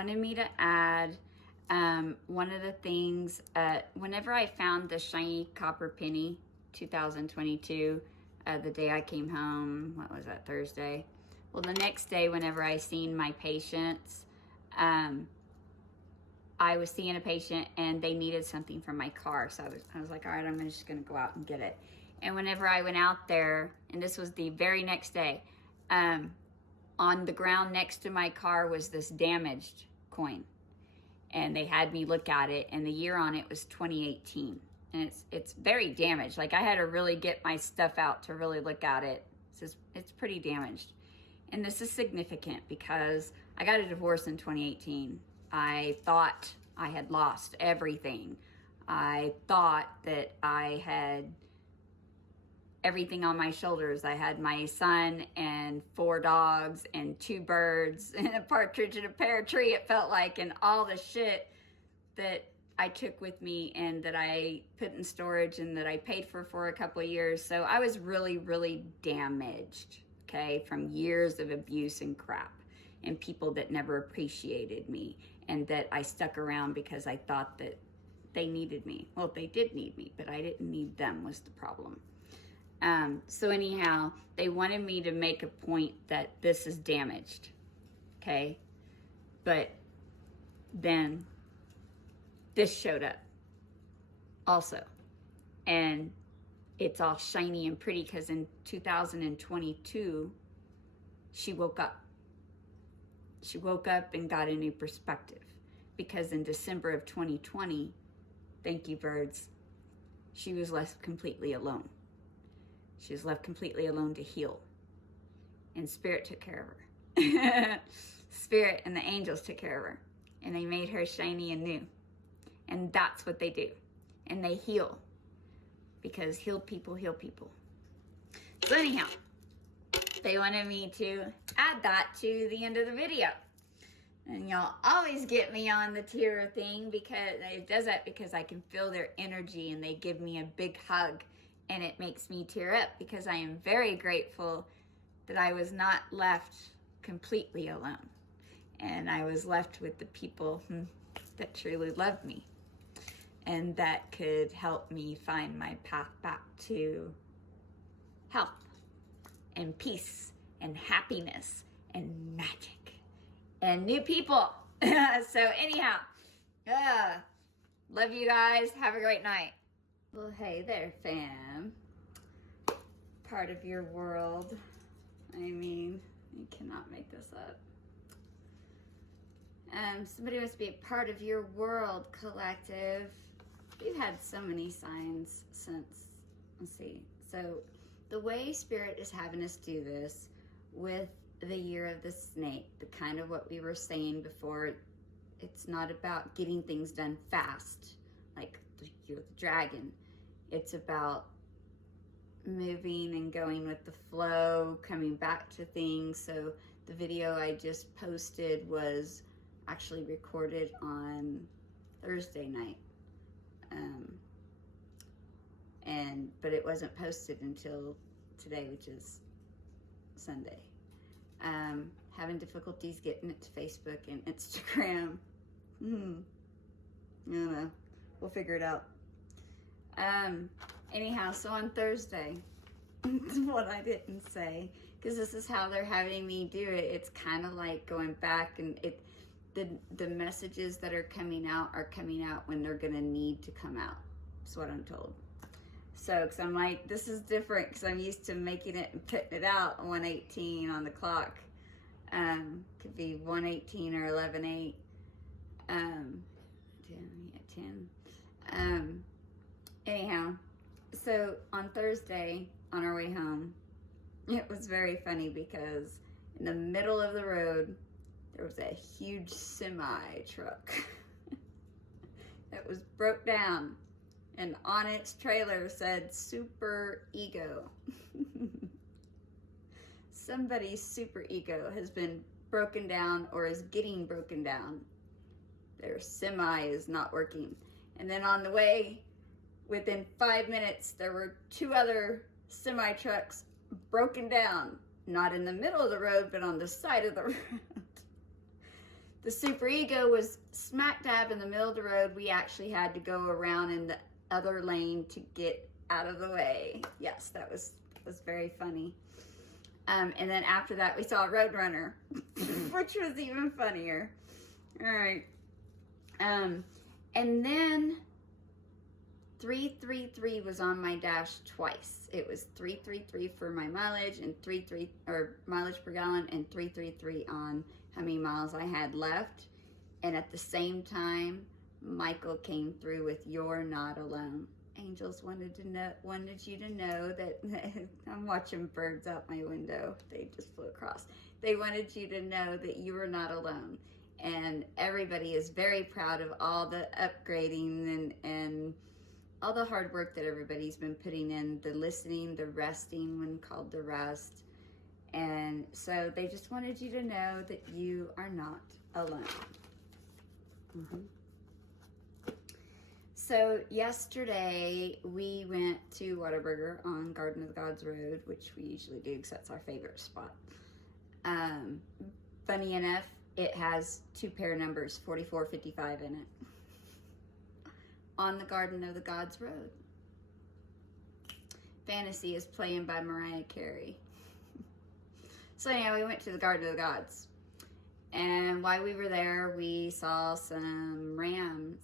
wanted me to add one of the things, whenever I found the shiny copper penny, 2022, the day I came home, what was that, Thursday? Well, the next day, whenever I seen my patients, I was seeing a patient and they needed something from my car. So I was like, all right, I'm just going to go out and get it. And whenever I went out there, and this was the very next day, on the ground next to my car was this damaged coin. And they had me look at it, and the year on it was 2018. And it's very damaged. Like, I had to really get my stuff out to really look at it. It's pretty damaged. And this is significant because I got a divorce in 2018. I thought I had lost everything. I thought that I had everything on my shoulders. I had my son and 4 dogs and 2 birds and a partridge in a pear tree, it felt like, and all the shit that I took with me and that I put in storage and that I paid for a couple of years. So I was really, really damaged, okay, from years of abuse and crap and people that never appreciated me and that I stuck around because I thought that they needed me. Well, they did need me, but I didn't need them was the problem. So anyhow, they wanted me to make a point that this is damaged, okay? But then this showed up also. And it's all shiny and pretty because in 2022, she woke up. She woke up and got a new perspective because in December of 2020, thank you, birds, she was left completely alone. She was left completely alone to heal. And Spirit took care of her. Spirit and the angels took care of her. And they made her shiny and new. And that's what they do. And they heal. Because healed people heal people. So anyhow, they wanted me to add that to the end of the video. And y'all always get me on the tear thing because it does that because I can feel their energy and they give me a big hug. And it makes me tear up because I am very grateful that I was not left completely alone. And I was left with the people that truly loved me and that could help me find my path back to health and peace and happiness and magic and new people. So anyhow, love you guys. Have a great night. Well, hey there, fam. Part of your world. I mean, you cannot make this up. Somebody wants to be a part of your world, collective. We've had so many signs since, let's see. So the way Spirit is having us do this with the year of the snake, the kind of what we were saying before, it's not about getting things done fast, like the year of the dragon. It's about moving and going with the flow, coming back to things. So the video I just posted was actually recorded on Thursday night. But it wasn't posted until today, which is Sunday. Having difficulties getting it to Facebook and Instagram. I don't know. We'll figure it out. Anyhow, so on Thursday, what I didn't say, because this is how they're having me do it. It's kind of like going back and the messages that are coming out when they're going to need to come out. That's what I'm told. So, because I'm like, this is different because I'm used to making it and putting it out 1:18 on the clock. Could be 1:18 or 11:08. 10. Anyhow, so on Thursday, on our way home, it was very funny because in the middle of the road, there was a huge semi truck that was broke down, and on its trailer said super ego. Somebody's super ego has been broken down or is getting broken down. Their semi is not working. And then on the way, within 5 minutes, there were 2 other semi trucks broken down. Not in the middle of the road, but on the side of the road. the super ego was smack dab in the middle of the road. We actually had to go around in the other lane to get out of the way. Yes, that was very funny. And then after that, we saw a Roadrunner, which was even funnier. All right. And then 333 was on my dash twice. It was 333 for my mileage and mileage per gallon, and 333 on how many miles I had left. And at the same time, Michael came through with "You're Not Alone." Angels wanted you to know that I'm watching birds out my window. They just flew across. They wanted you to know that you were not alone. And everybody is very proud of all the upgrading and all the hard work that everybody's been putting in, the listening, the resting when called to rest. And so they just wanted you to know that you are not alone. Mm-hmm. So yesterday we went to Whataburger on Garden of the Gods Road, which we usually do because that's our favorite spot. Funny enough, it has 2 pair numbers, 4455 in it. On the Garden of the Gods Road. Fantasy is playing by Mariah Carey. So anyhow, we went to the Garden of the Gods. And while we were there, we saw some rams.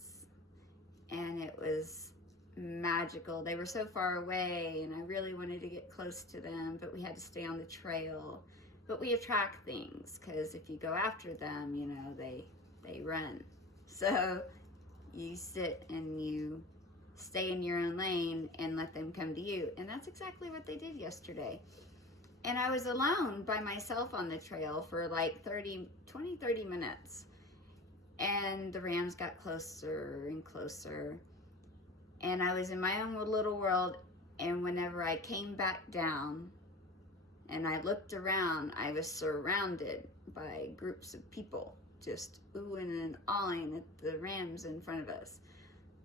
And it was magical. They were so far away, and I really wanted to get close to them, but we had to stay on the trail. But we attract things, because if you go after them, you know, they run. So you sit and you stay in your own lane and let them come to you. And that's exactly what they did yesterday. And I was alone by myself on the trail for like 20, 30 minutes. And the rams got closer and closer. And I was in my own little world. And whenever I came back down and I looked around, I was surrounded by groups of people just oohing and awing at the rams in front of us.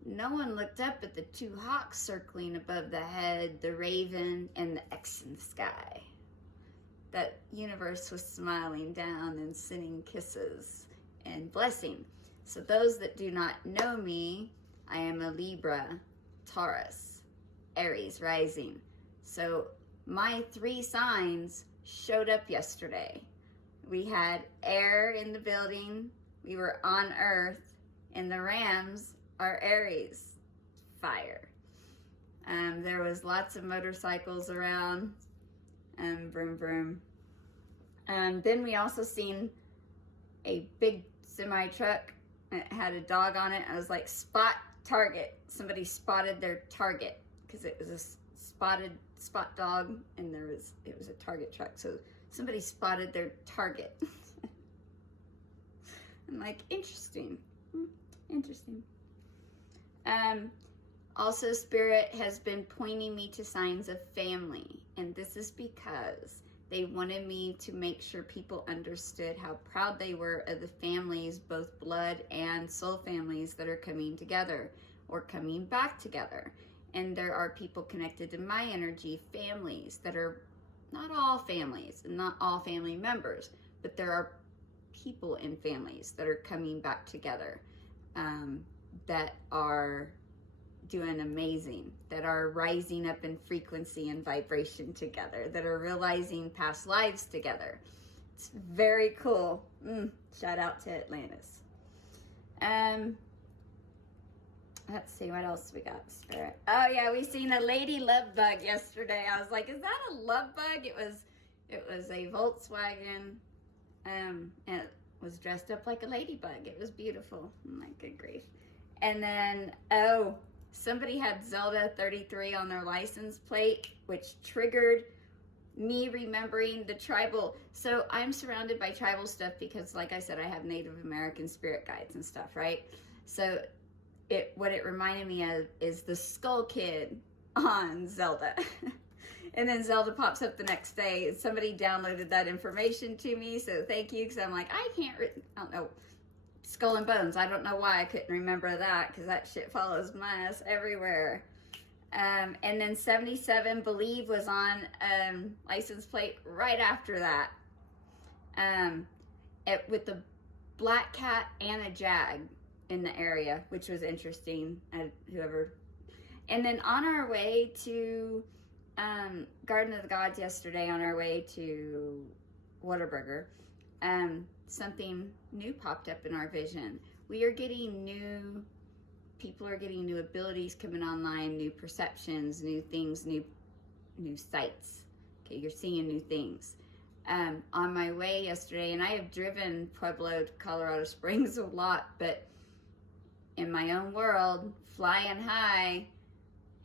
No one looked up at the 2 hawks circling above the head, the raven, and the X in the sky. That universe was smiling down and sending kisses and blessing. So those that do not know me, I am a Libra, Taurus, Aries rising. So my 3 signs showed up yesterday. We had air in the building, we were on earth, and the rams are Aries, fire. There was lots of motorcycles around, vroom vroom. Then we also seen a big semi truck. It had a dog on it. I was like, spot target. Somebody spotted their target because it was a spot dog, and it was a target truck. So somebody spotted their target. I'm like, interesting. Interesting. Also, Spirit has been pointing me to signs of family, and this is because they wanted me to make sure people understood how proud they were of the families, both blood and soul families, that are coming together or coming back together. And there are people connected to my energy, families that are not all families and not all family members, but there are people in families that are coming back together, that are doing amazing, that are rising up in frequency and vibration together, that are realizing past lives together. It's very cool. Shout out to Atlantis. Let's see, what else we got, Spirit? Oh yeah, we seen a lady love bug yesterday. I was like, is that a love bug? It was a Volkswagen, and it was dressed up like a ladybug. It was beautiful. Oh my good grief. And then, somebody had Zelda 33 on their license plate, which triggered me remembering the tribal. So I'm surrounded by tribal stuff because, like I said, I have Native American spirit guides and stuff, right? So what it reminded me of is the Skull Kid on Zelda. And then Zelda pops up the next day. Somebody downloaded that information to me, so thank you, because I'm like, I don't know. Skull and Bones. I don't know why I couldn't remember that, because that shit follows my ass everywhere. And then 77 Believe was on license plate right after that. With the black cat and a jag in the area, which was interesting. Whoever. And then on our way to Garden of the Gods yesterday, on our way to Whataburger, something new popped up in our vision. We are getting new, people are getting new abilities coming online, new perceptions, new things, new sights. Okay, you're seeing new things. On my way yesterday, and I have driven Pueblo to Colorado Springs a lot, but in my own world, flying high,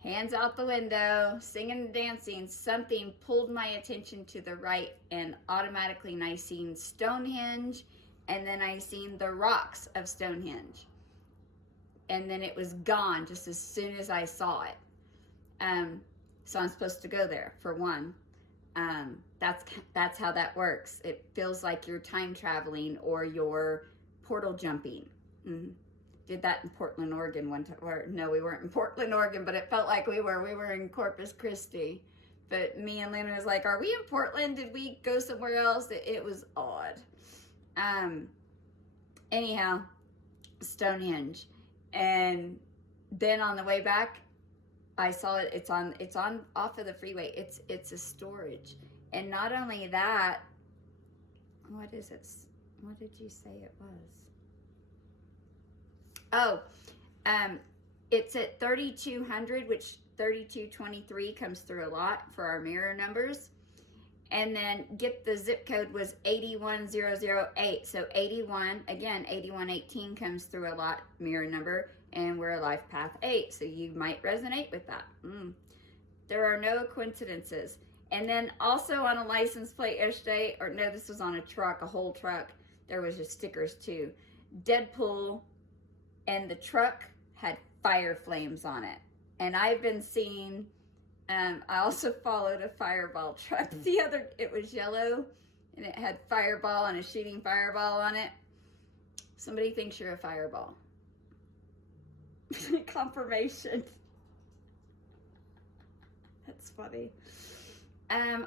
hands out the window, singing and dancing, something pulled my attention to the right, and automatically I seen Stonehenge, and then I seen the rocks of Stonehenge. And then it was gone just as soon as I saw it. So I'm supposed to go there, for one. That's how that works. It feels like you're time traveling or you're portal jumping. Did that in Portland, Oregon one time. Or no, we weren't in Portland, Oregon, but it felt like we were. We were in Corpus Christi. But me and Lena was like, are we in Portland? Did we go somewhere else? It was odd. Anyhow, Stonehenge. And then on the way back, I saw it. It's on off of the freeway. It's a storage. And not only that, what is it? What did you say it was? Oh, it's at 3200, which 3223 comes through a lot for our mirror numbers. And then get the zip code was 81008. So 8118 comes through a lot, mirror number, and we're a life path 8. So you might resonate with that. There are no coincidences. And then also on a license plate yesterday, or no, this was on a truck, a whole truck. There was just stickers too. Deadpool, and the truck had fire flames on it. And I've been seeing, I also followed a fireball truck. It was yellow, and it had fireball and a shooting fireball on it. Somebody thinks you're a fireball. Confirmation. That's funny.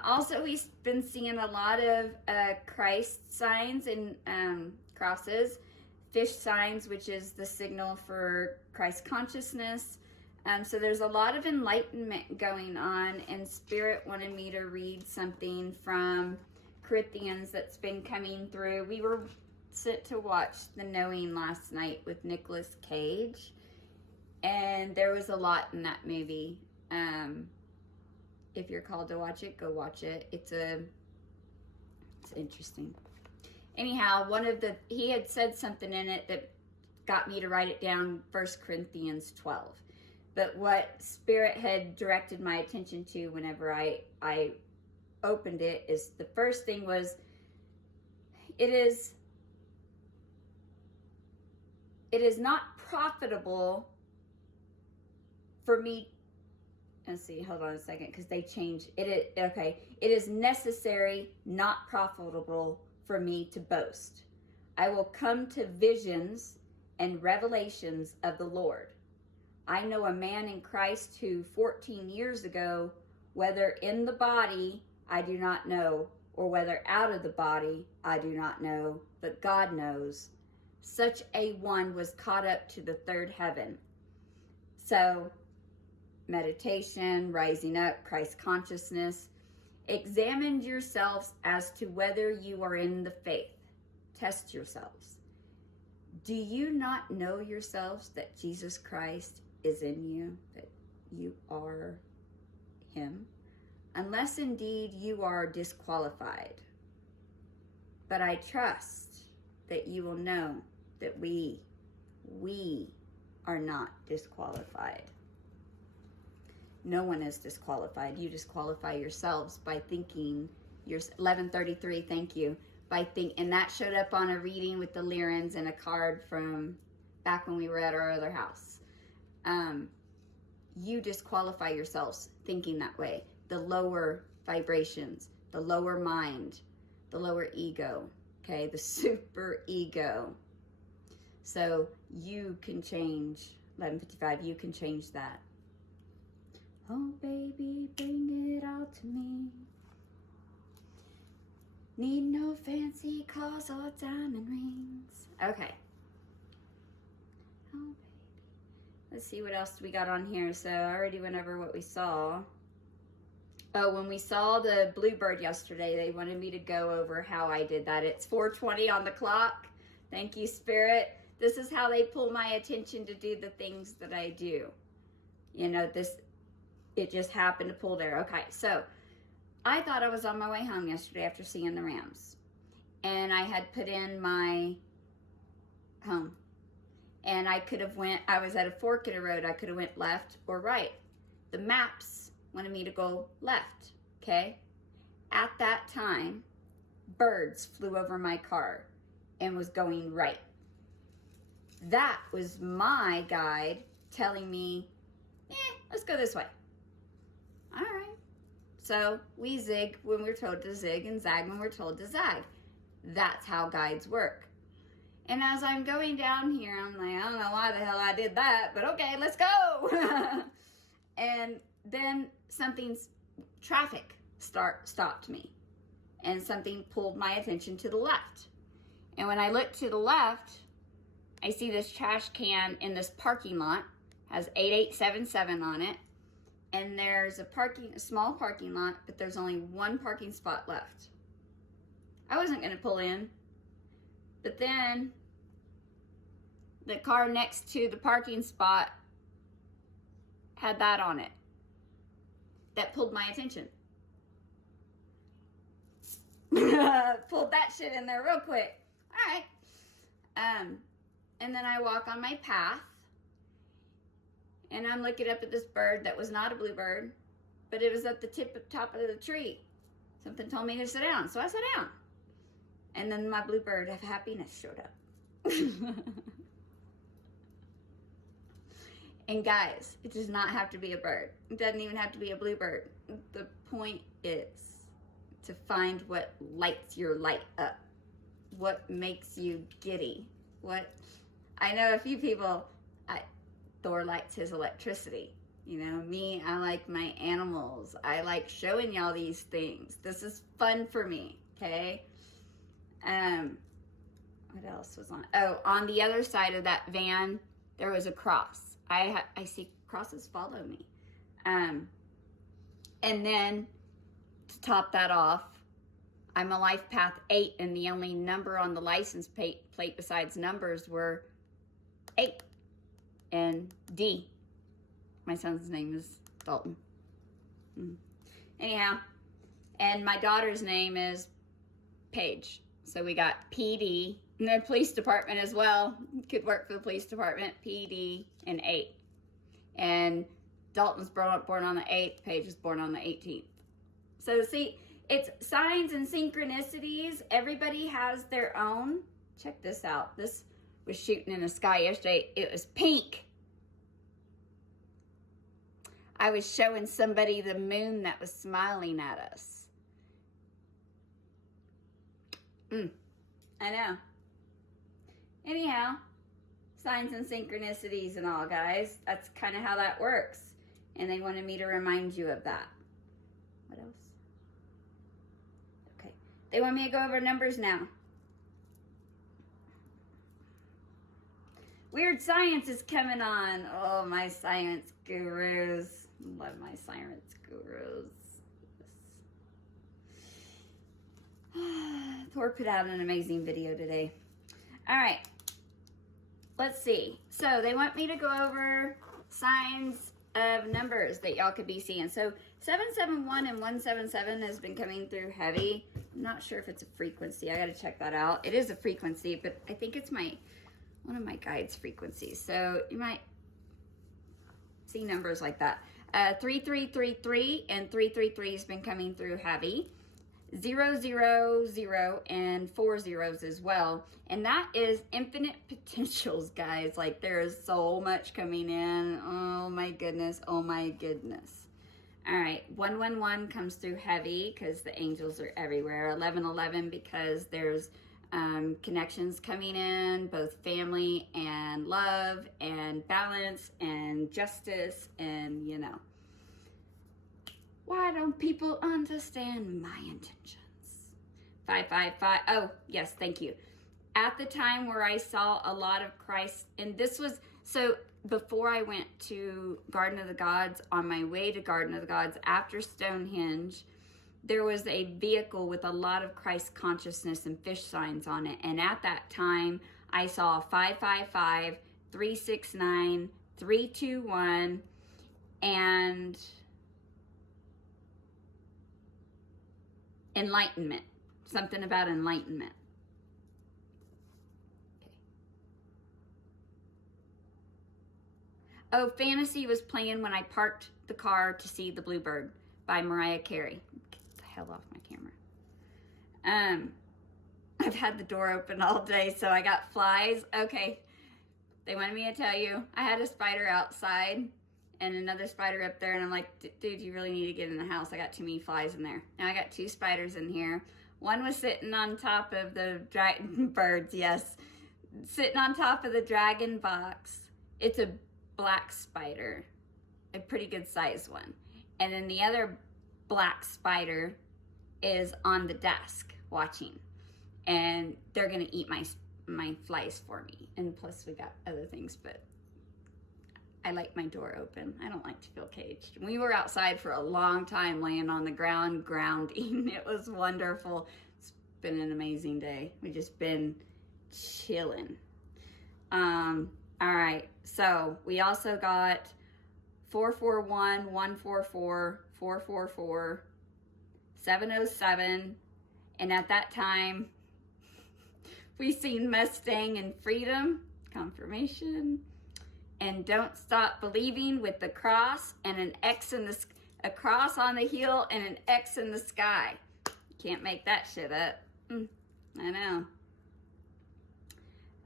Also, we've been seeing a lot of Christ signs and crosses, fish signs, which is the signal for Christ consciousness. So there's a lot of enlightenment going on, and Spirit wanted me to read something from Corinthians that's been coming through. We were sent to watch The Knowing last night with Nicolas Cage, and there was a lot in that movie. If you're called to watch it, go watch it. It's interesting. Anyhow, he had said something in it that got me to write it down, 1 Corinthians 12. But what Spirit had directed my attention to whenever I opened it is the first thing was, it is not profitable for me. Let's see, hold on a second, because they changed it. Okay, it is necessary, not profitable for me to boast. I will come to visions and revelations of the Lord. I know a man in Christ who 14 years ago, whether in the body, I do not know, or whether out of the body, I do not know, but God knows. Such a one was caught up to the third heaven. So, meditation, rising up, Christ consciousness. Examine yourselves as to whether you are in the faith. Test yourselves. Do you not know yourselves that Jesus Christ is in you, that you are him? Unless indeed you are disqualified. But I trust that you will know that we are not disqualified. No one is disqualified. You disqualify yourselves by thinking. 1133, thank you. And that showed up on a reading with the Lyrans and a card from back when we were at our other house. You disqualify yourselves thinking that way. The lower vibrations, the lower mind, the lower ego, okay, the super ego. So you can change, 1155, you can change that. Oh, baby, bring it all to me. Need no fancy cars or diamond rings. Okay. Oh, baby. Let's see what else we got on here. So I already went over what we saw. Oh, when we saw the bluebird yesterday, they wanted me to go over how I did that. It's 4:20 on the clock. Thank you, Spirit. This is how they pull my attention to do the things that I do. You know, it just happened to pull there. Okay, so I thought I was on my way home yesterday after seeing the Rams. And I had put in my home. And I was at a fork in a road. I could have went left or right. The maps wanted me to go left, okay? At that time, birds flew over my car and was going right. That was my guide telling me, let's go this way. All right. So we zig when we're told to zig and zag when we're told to zag. That's how guides work. And as I'm going down here, I'm like, I don't know why the hell I did that, but okay, let's go. And then traffic stopped me. And something pulled my attention to the left. And when I look to the left, I see this trash can in this parking lot, has 8877 on it. And there's a small parking lot, but there's only one parking spot left. I wasn't going to pull in. But then the car next to the parking spot had that on it. That pulled my attention. Pulled that shit in there real quick. All right. And then I walk on my path. And I'm looking up at this bird that was not a bluebird, but it was at the top of the tree. Something told me to sit down, so I sat down. And then my bluebird of happiness showed up. And guys, it does not have to be a bird. It doesn't even have to be a bluebird. The point is to find what lights your light up. What makes you giddy. I know a few people, Thor likes his electricity. You know, me, I like my animals. I like showing y'all these things. This is fun for me, okay? What else was on? Oh, on the other side of that van, there was a cross. I see crosses follow me. And then, to top that off, I'm a Life Path 8, and the only number on the license plate besides numbers were 8. And D. My son's name is Dalton. Anyhow, and my daughter's name is Paige. So we got PD, and the police department as well. Could work for the police department, PD, and 8. And Dalton's born on the 8th, Paige was born on the 18th. So see, it's signs and synchronicities. Everybody has their own. Check this out. This was shooting in the sky yesterday. It was pink. I was showing somebody the moon that was smiling at us. I know. Anyhow, signs and synchronicities and all, guys. That's kind of how that works. And they wanted me to remind you of that. What else? Okay. They want me to go over numbers now. Weird science is coming on. Oh, my science gurus. Love my science gurus. Thor put out an amazing video today. All right. Let's see. So they want me to go over signs of numbers that y'all could be seeing. So 771 and 177 has been coming through heavy. I'm not sure if it's a frequency. I got to check that out. It is a frequency, but I think it's one of my guides' frequencies. So you might see numbers like that. 3333 and 333 has been coming through heavy. 000 and 4 zeros as well. And that is infinite potentials, guys. Like, there is so much coming in. Oh my goodness. Oh my goodness. All right. 111 comes through heavy because the angels are everywhere. 1111 because there's connections coming in, both family and love and balance and justice and, you know. Why don't people understand my intentions? 555. Oh, yes, thank you. At the time where I saw a lot of Christ, and this was, so before I went to Garden of the Gods, on my way to Garden of the Gods, after Stonehenge, there was a vehicle with a lot of Christ consciousness and fish signs on it. And at that time, I saw 555, 369, 321, and enlightenment. Something about enlightenment. Okay. Oh, Fantasy was playing when I parked the car to see The Bluebird by Mariah Carey. Get the hell off my camera. I've had the door open all day, so I got flies. Okay. They wanted me to tell you, I had a spider outside and another spider up there, and I'm like, dude, you really need to get in the house. I got too many flies in there. Now I got 2 spiders in here. One was sitting on top of the birds, yes. Sitting on top of the dragon box. It's a black spider, a pretty good sized one. And then the other black spider is on the desk watching. And they're gonna eat my flies for me. And plus we got other things, but I like my door open. I don't like to feel caged. We were outside for a long time laying on the ground, grounding. It was wonderful. It's been an amazing day. We just been chilling. All right, so we also got 441, 144, 444, 707, and at that time, we seen Mustang and Freedom, confirmation, and Don't Stop Believing with the cross and an X in a cross on the heel and an X in the sky. Can't make that shit up. I know.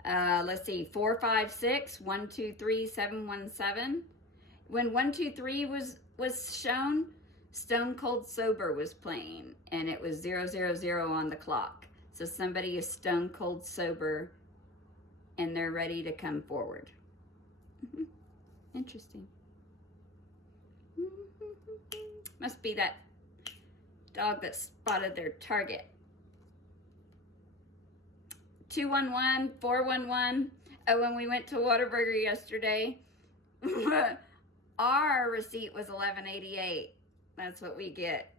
Let's see, 456, 123, 717. When 123 was shown, Stone Cold Sober was playing, and it was 000 on the clock. So somebody is stone cold sober, and they're ready to come forward. Interesting. Must be that dog that spotted their target. 211, 411. Oh, when we went to Whataburger yesterday, our receipt was $11.88. That's what we get.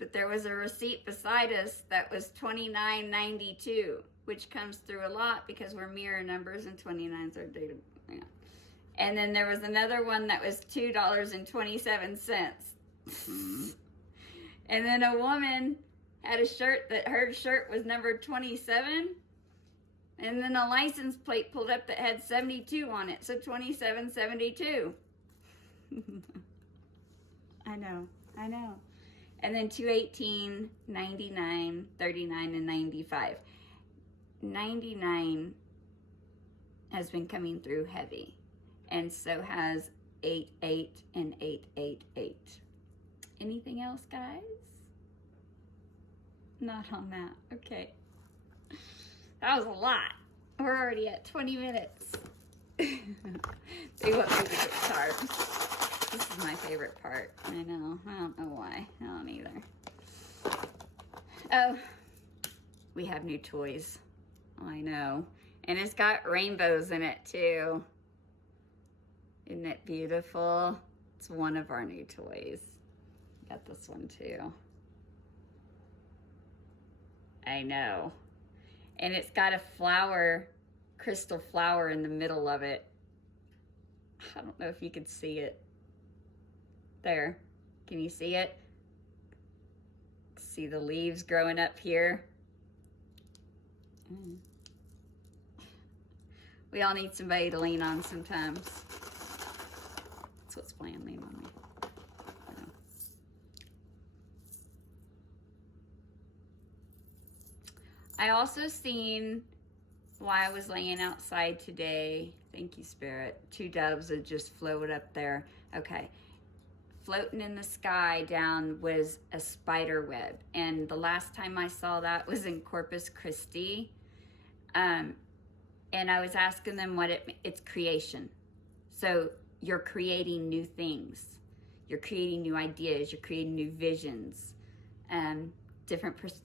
But there was a receipt beside us that was $29.92, which comes through a lot because we're mirror numbers and 29's our data. Yeah. And then there was another one that was $2.27. And then a woman had a shirt that her shirt was number 27. And then a license plate pulled up that had 72 on it. So 2772. I know. And then 218, 99, 39, and 95. 99 has been coming through heavy. And so has 88 and 888. Anything else, guys? Not on that. Okay. That was a lot. We're already at 20 minutes. They want me to get carbs. This is my favorite part. I know. I don't know why. I don't either. Oh, we have new toys. I know. And it's got rainbows in it too. Isn't it beautiful? It's one of our new toys. Got this one too. I know. And it's got a flower, crystal flower in the middle of it. I don't know if you could see it. There. Can you see it? See the leaves growing up here? We all need somebody to lean on sometimes. That's what's playing, lean on me. I also seen, while I was laying outside today, thank you, Spirit, 2 doves that just floated up there. Okay. Floating in the sky down was a spider web. And the last time I saw that was in Corpus Christi. And I was asking them what it's creation. So you're creating new things. You're creating new ideas. You're creating new visions.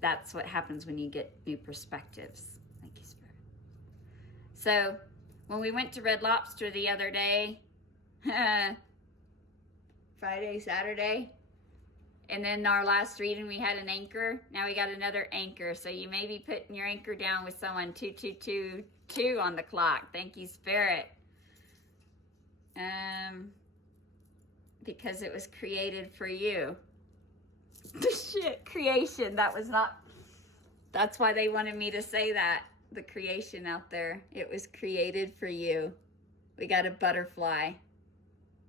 That's what happens when you get new perspectives. Thank you, Spirit. So when we went to Red Lobster the other day, Friday, Saturday, and then our last reading we had an anchor. Now we got another anchor. So you may be putting your anchor down with someone 2222 on the clock. Thank you, Spirit. Because it was created for you. Shit, creation. That's why they wanted me to say that. The creation out there. It was created for you. We got a butterfly.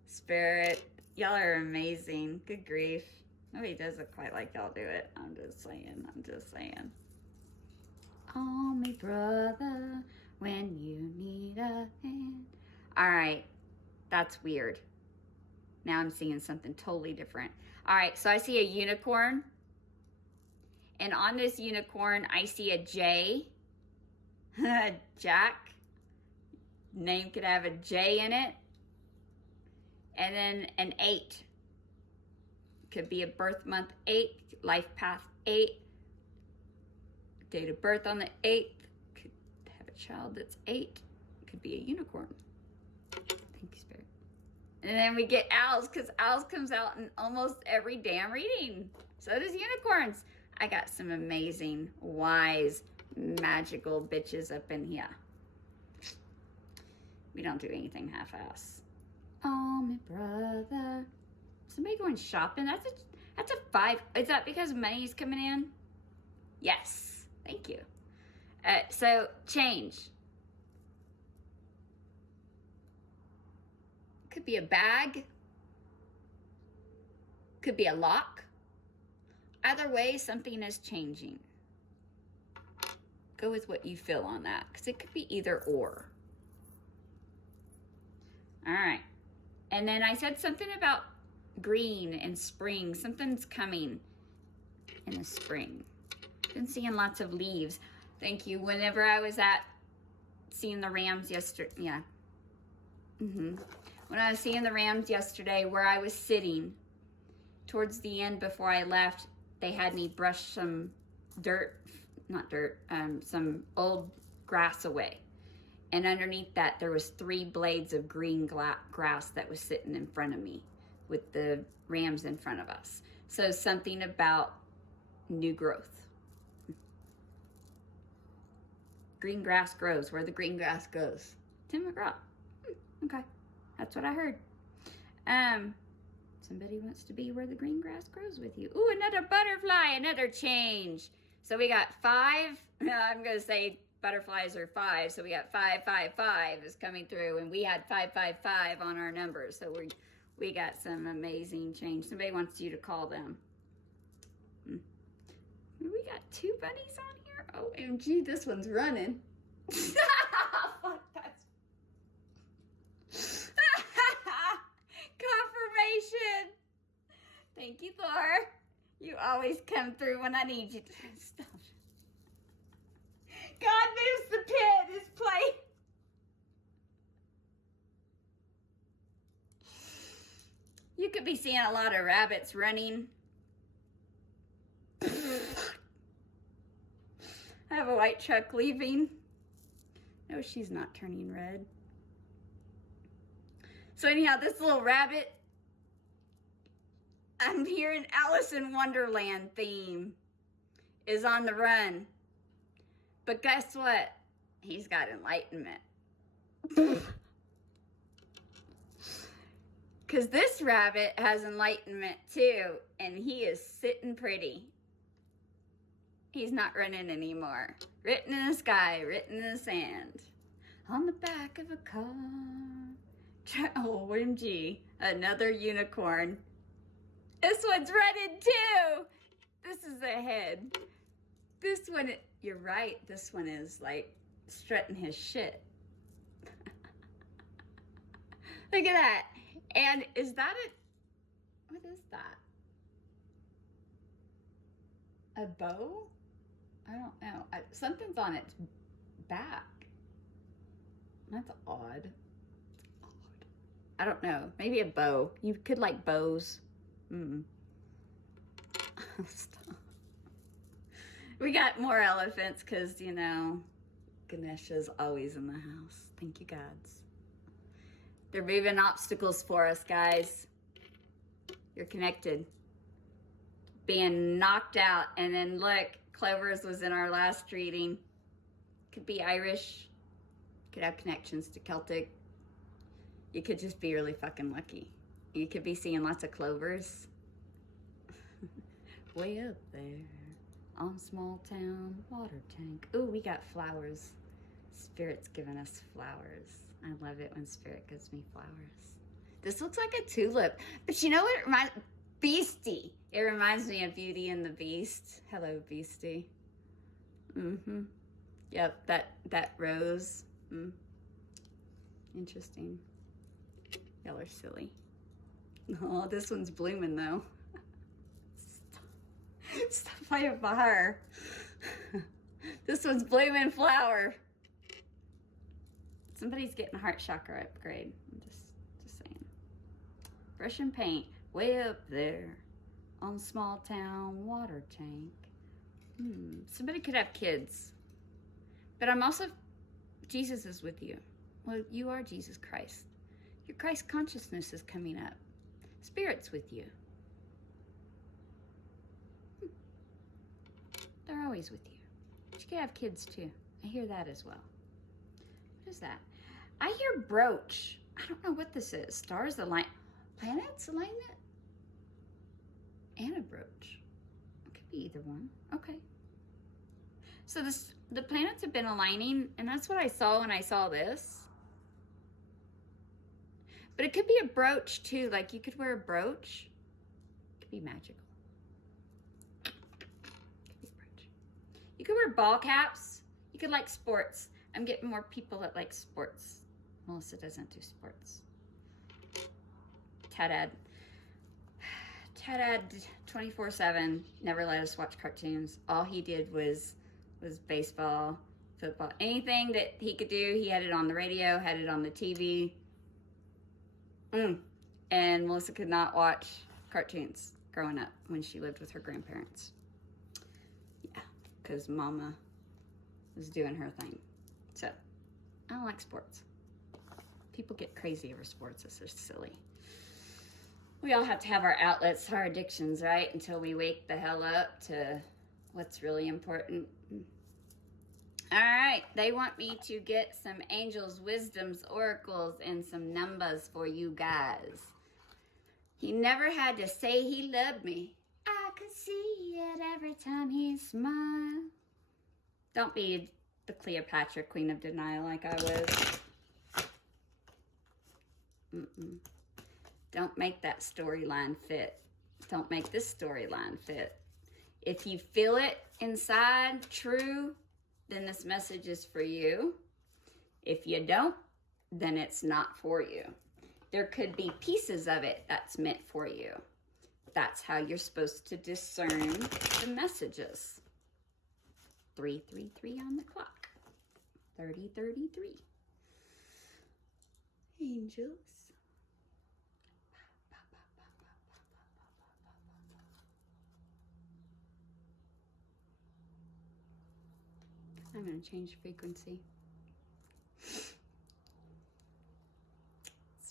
Spirit. Y'all are amazing. Good grief. Nobody does it quite like y'all do it. I'm just saying. Call me brother when you need a hand. All right. That's weird. Now I'm seeing something totally different. All right. So I see a unicorn. And on this unicorn, I see a J. Jack. Name could have a J in it. And then an 8. Could be a birth month 8, life path 8, date of birth on the 8th. Could have a child that's 8. Could be a unicorn. Thank you, Spirit. And then we get owls, because owls comes out in almost every damn reading. So does unicorns. I got some amazing, wise, magical bitches up in here. We don't do anything half-ass. Oh, my brother. Somebody going shopping? That's a 5. Is that because money's coming in? Yes. Thank you. So, change. Could be a bag. Could be a lock. Either way, something is changing. Go with what you feel on that, because it could be either or. All right. And then I said something about green and spring. Something's coming in the spring. Been seeing lots of leaves. Thank you. Whenever I was seeing the rams yesterday, yeah. When I was seeing the rams yesterday, where I was sitting, towards the end before I left, they had me brush some some old grass away. And underneath that, there was 3 blades of green grass that was sitting in front of me with the rams in front of us. So something about new growth. Green grass grows where the green grass goes. Tim McGraw. Okay. That's what I heard. Somebody wants to be where the green grass grows with you. Ooh, another butterfly, another change. So we got 5. I'm going to say butterflies are 5. So we got 555 is coming through, and we had 555 on our numbers. So we got some amazing change. Somebody wants you to call them. We got 2 bunnies on here. OMG, this one's running. Fuck, that's confirmation. Thank you, Thor. You always come through when I need you to. Stop. God moves the pit. His plate. You could be seeing a lot of rabbits running. I have a white truck leaving. No, she's not turning red. So anyhow, this little rabbit, I'm hearing Alice in Wonderland theme, is on the run. But guess what? He's got enlightenment. Because this rabbit has enlightenment too, and he is sitting pretty. He's not running anymore. Written in the sky, written in the sand. On the back of a car. Oh, OMG. Another unicorn. This one's running too. This is the head. This one, you're right. This one is like strutting his shit. Look at that. And is that what is that? A bow? I don't know. Something's on its back. That's odd. It's odd. I don't know. Maybe a bow. You could like bows. Stop. We got more elephants because, you know, Ganesha's always in the house. Thank you, gods. They're moving obstacles for us, guys. You're connected. Being knocked out. And then look, Clover's was in our last reading. Could be Irish. Could have connections to Celtic. You could just be really fucking lucky. You could be seeing lots of clovers. Way up there on small town water tank. Ooh, we got flowers. Spirit's giving us flowers. I love it when Spirit gives me flowers. This looks like a tulip, but you know what it reminds? Beastie. It reminds me of Beauty and the Beast. Hello, Beastie. Yep, that rose. Interesting. Y'all are silly. Oh, this one's blooming though. Stop fighting fire. This one's blooming flower. Somebody's getting a heart chakra upgrade. I'm just saying. Brush and paint way up there on small town water tank. Somebody could have kids. But I'm also, Jesus is with you. Well, you are Jesus Christ. Your Christ consciousness is coming up. Spirit's with you. They're always with you. But you can have kids too. I hear that as well. What is that? I hear brooch. I don't know what this is. Stars align, planets alignment, and a brooch. It could be either one. Okay. So the planets have been aligning, and that's what I saw when I saw this. But it could be a brooch too. Like you could wear a brooch. It could be magical. You could wear ball caps. You could like sports. I'm getting more people that like sports. Melissa doesn't do sports. Tad 24/7 never let us watch cartoons. All he did was baseball, football, anything that he could do. He had it on the radio, had it on the TV. And Melissa could not watch cartoons growing up when she lived with her grandparents. Yeah, because Mama was doing her thing. So, I don't like sports. People get crazy over sports. It's just silly. We all have to have our outlets, our addictions, right? Until we wake the hell up to what's really important. All right, they want me to get some angels, wisdoms, oracles, and some numbers for you guys. He never had to say he loved me. I could see it every time he smiled. Don't be the Cleopatra, Queen of Denial, like I was. Don't make that storyline fit. Don't make this storyline fit. If you feel it inside, true, then this message is for you. If you don't, then it's not for you. There could be pieces of it that's meant for you. That's how you're supposed to discern the messages. 3:33 on the clock. 30:33. Angels. I'm going to change the frequency. It's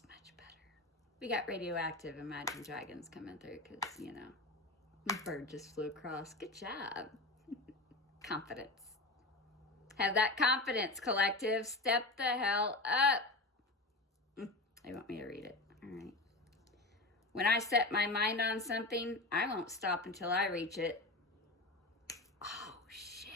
much better. We got radioactive Imagine Dragons coming through because, you know, the bird just flew across. Good job. Confidence. Have that confidence, collective. Step the hell up. They want me to read it. All right. When I set my mind on something, I won't stop until I reach it. Oh, shit.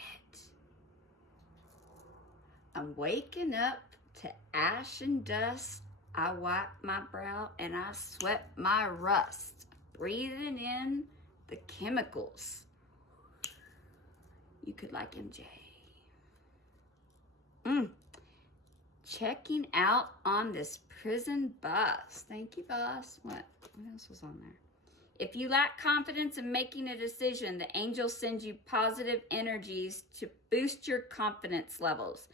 I'm waking up to ash and dust. I wipe my brow and I sweat my rust. Breathing in the chemicals. You could like MJ. Checking out on this prison bus. Thank you, boss. What else was on there? If you lack confidence in making a decision, the angels send you positive energies to boost your confidence levels.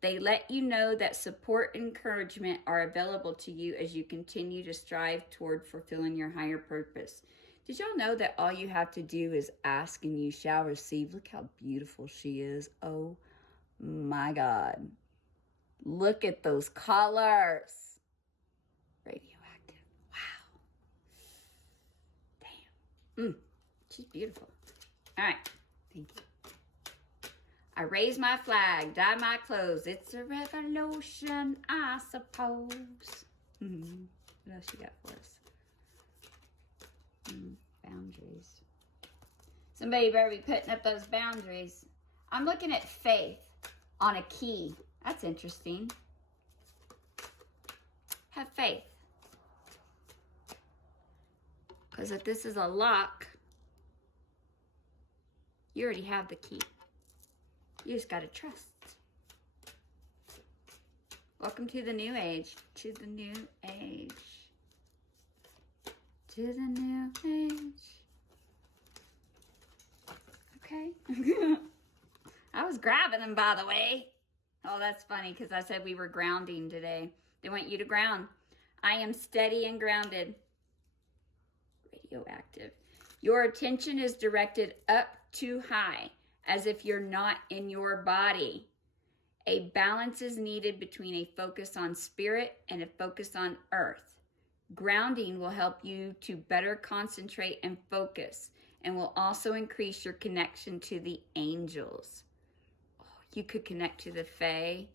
They let you know that support and encouragement are available to you as you continue to strive toward fulfilling your higher purpose. Did y'all know that all you have to do is ask and you shall receive? Look how beautiful she is. Oh my God. Look at those colors. Radioactive. Wow. Damn. She's beautiful. All right. Thank you. I raise my flag, dye my clothes. It's a revolution, I suppose. What else you got for us? Boundaries. Somebody better be putting up those boundaries. I'm looking at faith on a key. That's interesting. Have faith. Because if this is a lock, you already have the key. You just got to trust. Welcome to the new age. To the new age. To the new age. Okay. I was grabbing them, by the way. Oh, that's funny because I said we were grounding today. They want you to ground. I am steady and grounded. Radioactive. Your attention is directed up too high, as if you're not in your body. A balance is needed between a focus on spirit and a focus on earth. Grounding will help you to better concentrate and focus, and will also increase your connection to the angels. Oh, you could connect to the Fae.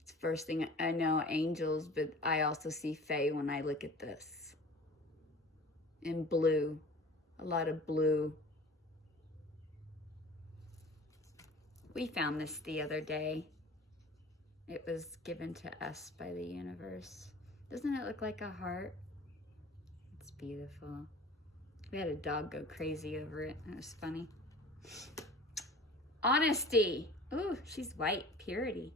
It's the first thing I know, angels, but I also see Fae when I look at this. In blue, a lot of blue. We found this the other day. It was given to us by the universe. Doesn't it look like a heart? It's beautiful. We had a dog go crazy over it. It was funny. Honesty. Ooh, she's white. Purity.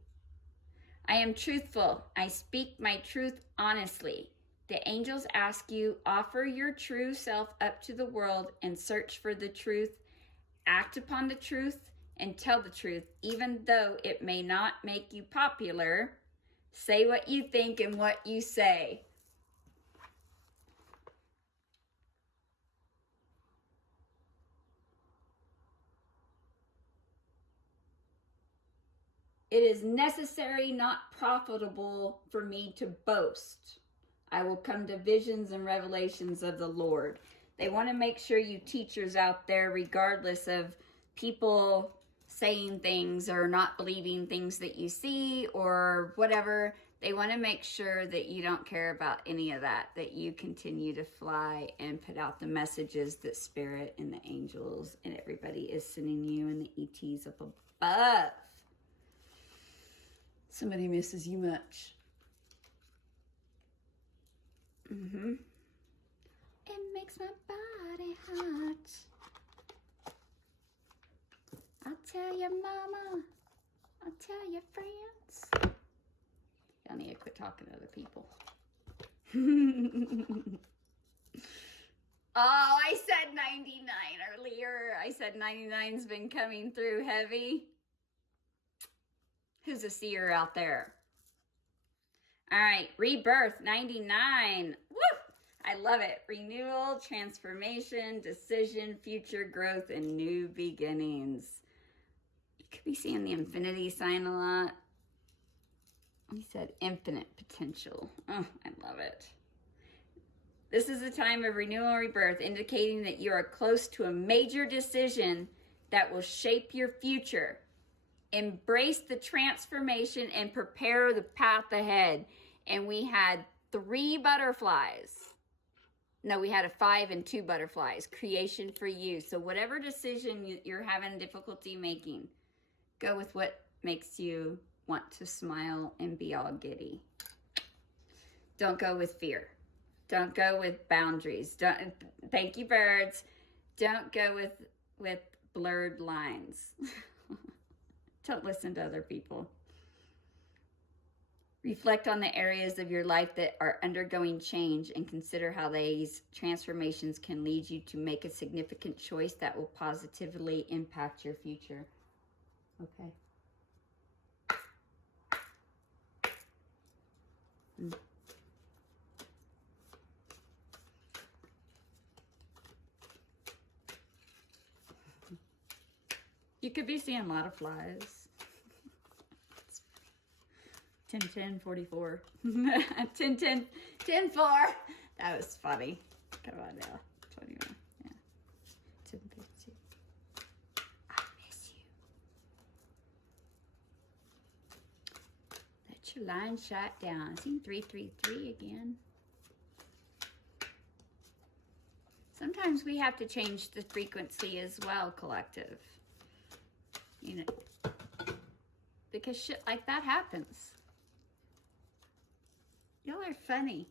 I am truthful. I speak my truth honestly. The angels ask you, offer your true self up to the world and search for the truth. Act upon the truth and tell the truth, even though it may not make you popular. Say what you think and what you say. It is necessary, not profitable, for me to boast. I will come to visions and revelations of the Lord. They want to make sure you teachers out there, regardless of people saying things or not believing things that you see or whatever, they want to make sure that you don't care about any of that, that you continue to fly and put out the messages that Spirit and the angels and everybody is sending you and the ETs up above. Somebody misses you much. It makes my body hot. I'll tell your mama. I'll tell your friends. Y'all need to quit talking to other people. Oh, I said 99 earlier. I said 99's been coming through heavy. Who's a seer out there? All right, rebirth, 99. Woo! I love it. Renewal, transformation, decision, future growth, and new beginnings. You could be seeing the infinity sign a lot. He said infinite potential. Oh, I love it. This is a time of renewal and rebirth, indicating that you are close to a major decision that will shape your future. Embrace the transformation and prepare the path ahead. And we had 3 butterflies. No, we had a 5 and 2 butterflies. Creation for you. So whatever decision you're having difficulty making, go with what makes you want to smile and be all giddy. Don't go with fear. Don't go with boundaries. Don't. Thank you, birds. Don't go with blurred lines. Don't listen to other people. Reflect on the areas of your life that are undergoing change and consider how these transformations can lead you to make a significant choice that will positively impact your future. Okay. could be seeing a lot of flies. 10, 10, 44. 10, 10, 10, 4. That was funny. Come on now. 21. Yeah. 10, 52. I miss you. Let your line shot down. I seen 333 again. Sometimes we have to change the frequency as well, collective. You know, because shit like that happens. Y'all are funny.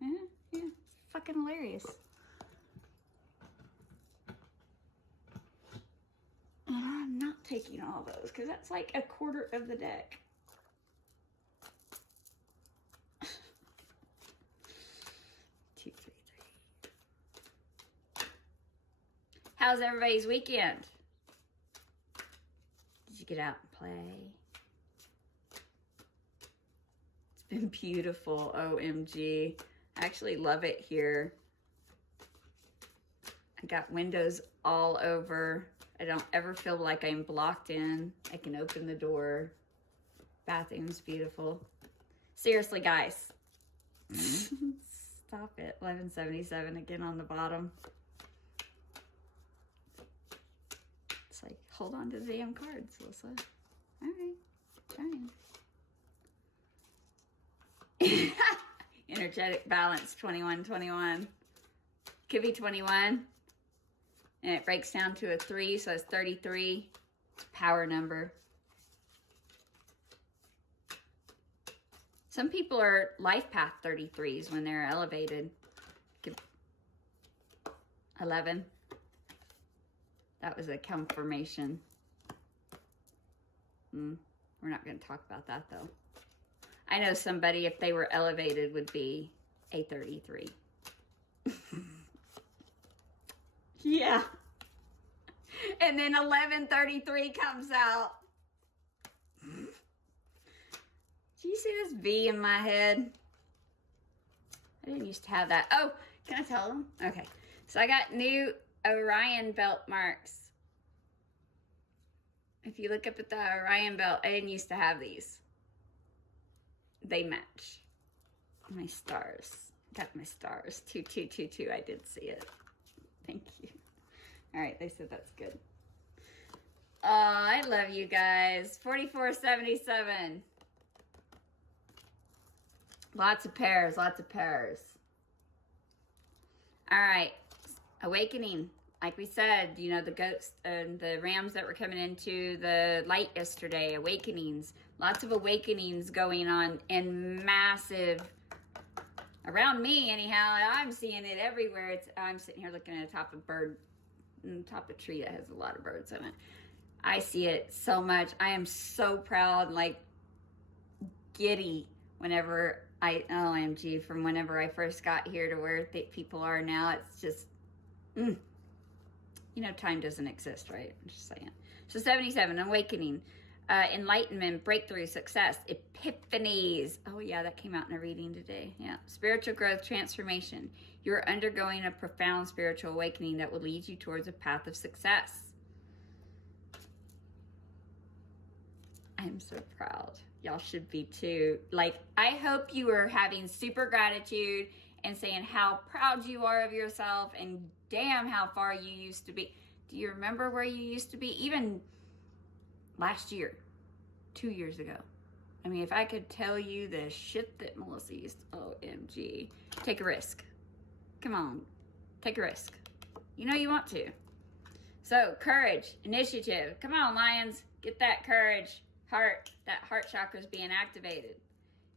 Yeah, it's fucking hilarious. And I'm not taking all those because that's like a quarter of the deck. Two, three, three. How's everybody's weekend? Did you get out and play? It's been beautiful, OMG. I actually love it here. I got windows all over. I don't ever feel like I'm blocked in. I can open the door. Bathroom's beautiful. Seriously, guys. Stop it. 1177 again on the bottom. It's like, hold on to the damn cards, Alyssa. All right, trying. Energetic balance, 21, 21. Could be 21. And it breaks down to a 3, so it's 33. It's a power number. Some people are life path 33s when they're elevated. 11. That was a confirmation. We're not going to talk about that, though. I know somebody, if they were elevated, would be a 33. Yeah. And then 1133 comes out. Do you see this V in my head? I didn't used to have that. Oh, can I tell them? Okay. So I got new Orion belt marks. If you look up at the Orion belt, I didn't used to have these. They match my stars. Got my stars. 2222. I did see it. Thank you. All right, they said that's good. Oh, I love you guys. 4477. Lots of pairs, lots of pairs. All right, awakening. Like we said, you know, the goats and the rams that were coming into the light yesterday, awakenings. Lots of awakenings going on in massive, around me anyhow. I'm seeing it everywhere. I'm sitting here looking at a top of a tree that has a lot of birds in it. I see it so much. I am so proud, like giddy whenever OMG, from whenever I first got here to where people are now. It's just, you know, time doesn't exist, right? I'm just saying. So 77, awakening, enlightenment, breakthrough, success, epiphanies. Oh yeah, that came out in a reading today. Yeah. Spiritual growth, transformation. You're undergoing a profound spiritual awakening that will lead you towards a path of success. I'm so proud. Y'all should be too. Like, I hope you are having super gratitude and saying how proud you are of yourself and damn how far you used to be. Do you remember where you used to be? Even last year, 2 years ago. I mean, if I could tell you the shit that Melissa used to, OMG. Take a risk. Come on, take a risk. You know you want to. So, courage, initiative. Come on, lions, get that courage. Heart, that heart chakra is being activated.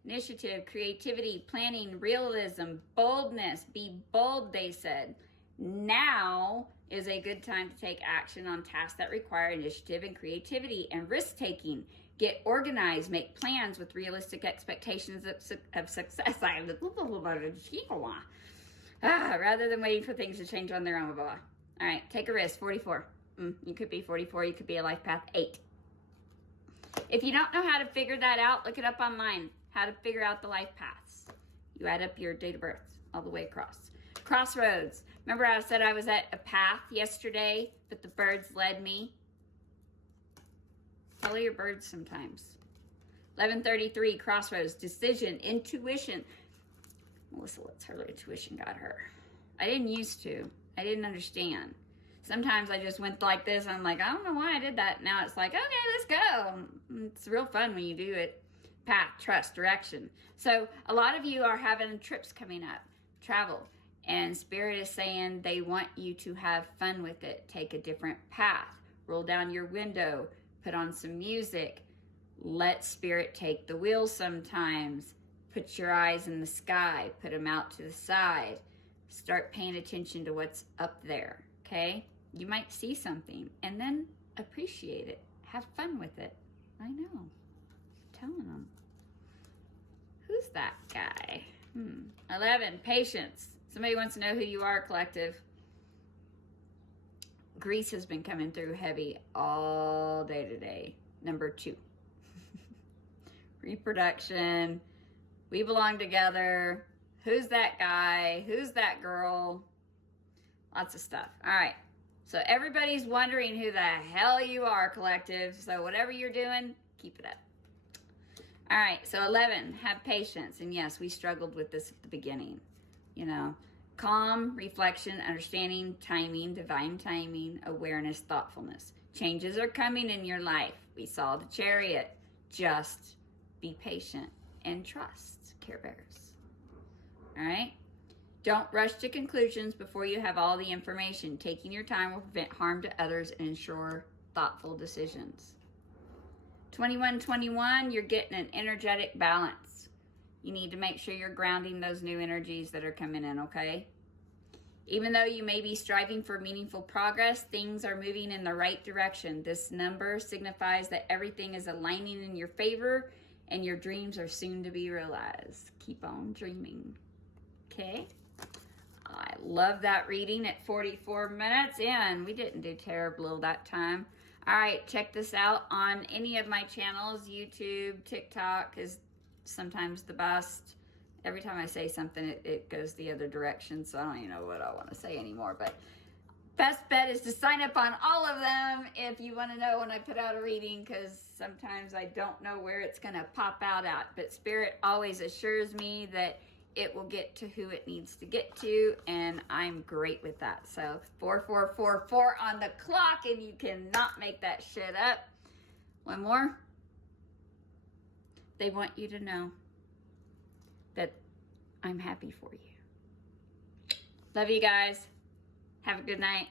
Initiative, creativity, planning, realism, boldness. Be bold, they said. Now is a good time to take action on tasks that require initiative and creativity and risk-taking. Get organized, make plans with realistic expectations of success. Rather than waiting for things to change on their own. Blah, blah. All right, take a risk. 44. You could be 44. You could be a life path 8. If you don't know how to figure that out, look it up online. How to figure out the life paths. You add up your date of birth all the way across. Crossroads. Remember I said I was at a path yesterday, but the birds led me? Follow your birds sometimes. 11:33, crossroads, decision, intuition. Melissa lets her intuition guide her. I didn't used to. I didn't understand. Sometimes I just went like this. And I'm like, I don't know why I did that. Now it's like, okay, let's go. It's real fun when you do it. Path, trust, direction. So a lot of you are having trips coming up, travel. And Spirit is saying they want you to have fun with it. Take a different path. Roll down your window. Put on some music. Let Spirit take the wheel sometimes. Put your eyes in the sky. Put them out to the side. Start paying attention to what's up there, okay? You might see something and then appreciate it. Have fun with it. I know. I'm telling them. Who's that guy? 11, patience. Somebody wants to know who you are, collective. Grease has been coming through heavy all day today. Number 2. Reproduction. We belong together. Who's that guy? Who's that girl? Lots of stuff. All right. So everybody's wondering who the hell you are, collective. So whatever you're doing, keep it up. All right. So 11, have patience. And yes, we struggled with this at the beginning. You know, calm, reflection, understanding, timing, divine timing, awareness, thoughtfulness. Changes are coming in your life. We saw the Chariot. Just be patient and trust, Care Bears. All right? Don't rush to conclusions before you have all the information. Taking your time will prevent harm to others and ensure thoughtful decisions. 2121, you're getting an energetic balance. You need to make sure you're grounding those new energies that are coming in, okay? Even though you may be striving for meaningful progress, things are moving in the right direction. This number signifies that everything is aligning in your favor and your dreams are soon to be realized. Keep on dreaming. Okay? I love that reading at 44 minutes in. We didn't do terrible that time. All right, check this out on any of my channels. YouTube, TikTok is sometimes the best. Every time I say something, it goes the other direction, so I don't even know what I want to say anymore. But best bet is to sign up on all of them if you want to know when I put out a reading, because sometimes I don't know where it's going to pop out at. But Spirit always assures me that it will get to who it needs to get to, and I'm great with that. So 4444 on the clock, and you cannot make that shit up. One more. They want you to know that I'm happy for you. Love you guys. Have a good night.